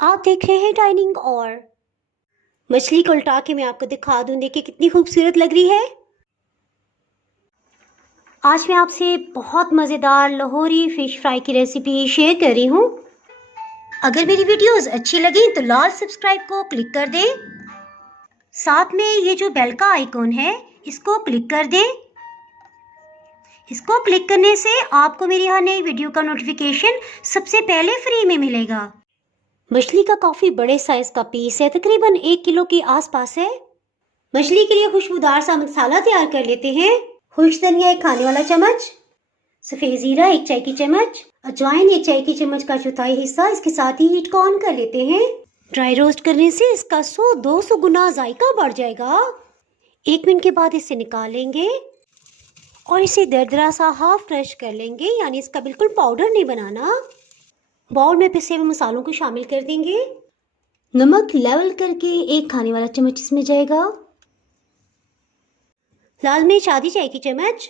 आप देख रहे हैं डाइनिंग और मछली को उल्टा के मैं आपको दिखा दूं। देखिए कितनी खूबसूरत लग रही है। आज मैं आपसे बहुत मज़ेदार लाहौरी फ़िश फ्राई की रेसिपी शेयर कर रही हूँ। अगर मेरी वीडियोस अच्छी लगी तो लाल सब्सक्राइब को क्लिक कर दें। साथ में ये जो बेल का आइकॉन है इसको क्लिक कर दें। इसको क्लिक करने से आपको मेरी हर नई वीडियो का नोटिफिकेशन सबसे पहले फ्री में मिलेगा। मछली का काफ़ी बड़े साइज का पीस है, तकरीबन 1 किलो के आसपास है। मछली के लिए खुशबूदार सा मसाला तैयार कर लेते हैं। खुश्क धनिया 1 खाने वाला चम्मच, सफ़ेद ज़ीरा 1 चाय की चम्मच, अजवाइन 1 चाय की चम्मच का चौथाई हिस्सा। इसके साथ ही हीट को ऑन कर लेते हैं। ड्राई रोस्ट करने से इसका 100-200 गुना जायका बढ़ जाएगा। 1 मिनट के बाद इसे निकाल लेंगे और इसे दरदरा सा हाफ क्रश कर लेंगे, यानी इसका बिल्कुल पाउडर नहीं बनाना। बाउल में पिसे हुए मसालों को शामिल कर देंगे। नमक लेवल करके 1 खाने वाला चम्मच इसमें जाएगा। लाल मिर्च आधी चाय की चम्मच,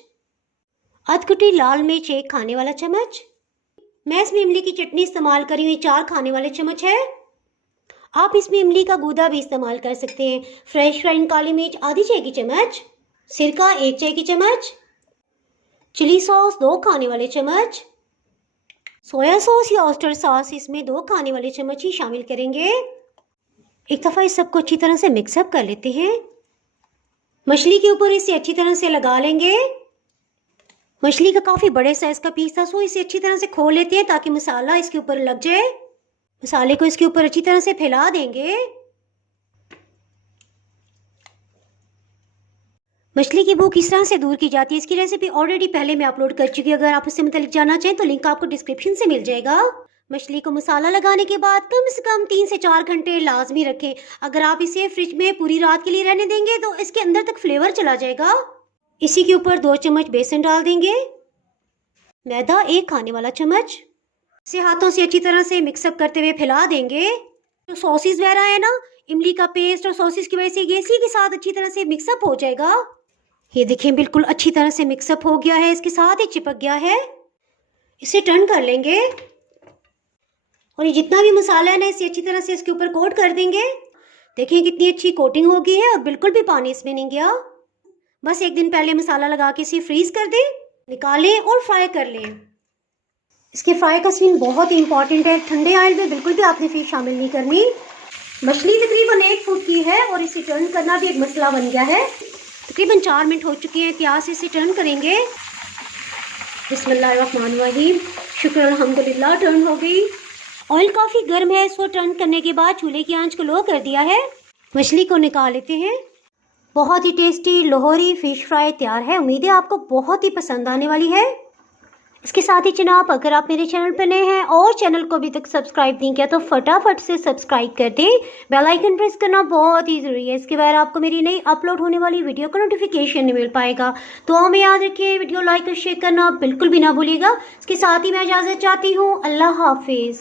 अधकुटी लाल मिर्च 1 खाने वाला चम्मच। मैं इसमें इमली की चटनी इस्तेमाल करी हुई 4 खाने वाले चम्मच है। आप इसमें इमली का गूदा भी इस्तेमाल कर सकते हैं। फ्रेश फ्राइड काली मिर्च आधी चाय की चम्मच, सिरका 1 चाय की चम्मच, चिली सॉस 2 खाने वाले चम्मच, सोया सॉस या ऑयस्टर सॉस इसमें 2 खाने वाले चम्मच ही शामिल करेंगे। एक दफ़ा इस सबको अच्छी तरह से मिक्सअप कर लेते हैं। मछली के ऊपर इसे अच्छी तरह से लगा लेंगे। मछली का काफ़ी बड़े साइज का पीस था, सो इसे अच्छी तरह से खोल लेते हैं ताकि मसाला इसके ऊपर लग जाए। मसाले को इसके ऊपर अच्छी तरह से फैला देंगे। मछली की भूख किस तरह से दूर की जाती है इसकी रेसिपी ऑलरेडी पहले मैं अपलोड कर चुकी हूँ। अगर आप उससे मुतालिक जानना चाहें तो लिंक आपको डिस्क्रिप्शन से मिल जाएगा। मछली को मसाला लगाने के बाद कम से कम 3 से 4 घंटे लाजमी रखें। अगर आप इसे फ्रिज में पूरी रात के लिए रहने देंगे तो इसके अंदर तक फ्लेवर चला जाएगा। इसी के ऊपर 2 चम्मच बेसन डाल देंगे। मैदा 1 खाने वाला चम्मच। इसे हाथों से अच्छी तरह से मिक्सअप करते हुए फैला देंगे। जो सॉसेस वगैरह है ना, इमली का पेस्ट और सॉसेस की वजह से ये इसी के साथ अच्छी तरह से मिक्सअप हो जाएगा। ये देखें बिल्कुल अच्छी तरह से मिक्सअप हो गया है, इसके साथ ही चिपक गया है। इसे टर्न कर लेंगे और ये जितना भी मसाला है ना इसे अच्छी तरह से इसके ऊपर कोट कर देंगे। देखें कितनी अच्छी कोटिंग हो गई है और बिल्कुल भी पानी इसमें नहीं गया। बस 1 दिन पहले मसाला लगा के इसे फ्रीज कर दें, निकालें और फ्राई कर लें। इसके फ्राई का सीन बहुत ही इंपॉर्टेंट है। ठंडे ऑयल में बिल्कुल भी आपने फिश शामिल नहीं करनी। मछली तकरीबन 1 फुट की है और इसे टर्न करना भी एक मसला बन गया है। तकरीबन 4 मिनट हो चुके हैं। प्याज से इसे टर्न करेंगे। बिस्मिल्लाहिर्रहमानिर्रहीम। शुक्र अल्हम्दुलिल्लाह टर्न हो गई। ऑयल काफ़ी गर्म है, सो टर्न करने के बाद चूल्हे की आंच को लो कर दिया है। मछली को निकाल लेते हैं। बहुत ही टेस्टी लाहौरी फ़िश फ्राई तैयार है। उम्मीद है आपको बहुत ही पसंद आने वाली है। इसके साथ ही जनाब, अगर आप मेरे चैनल पर नए हैं और चैनल को अभी तक सब्सक्राइब नहीं किया तो फटाफट से सब्सक्राइब कर दें। बेल आइकन प्रेस करना बहुत ही ज़रूरी है। इसके बाद आपको मेरी नई अपलोड होने वाली वीडियो का नोटिफिकेशन नहीं मिल पाएगा। तो हमें याद रखिए, वीडियो लाइक और शेयर करना बिल्कुल भी ना भूलिएगा। इसके साथ ही मैं इजाज़त चाहती हूँ। अल्लाह हाफिज़।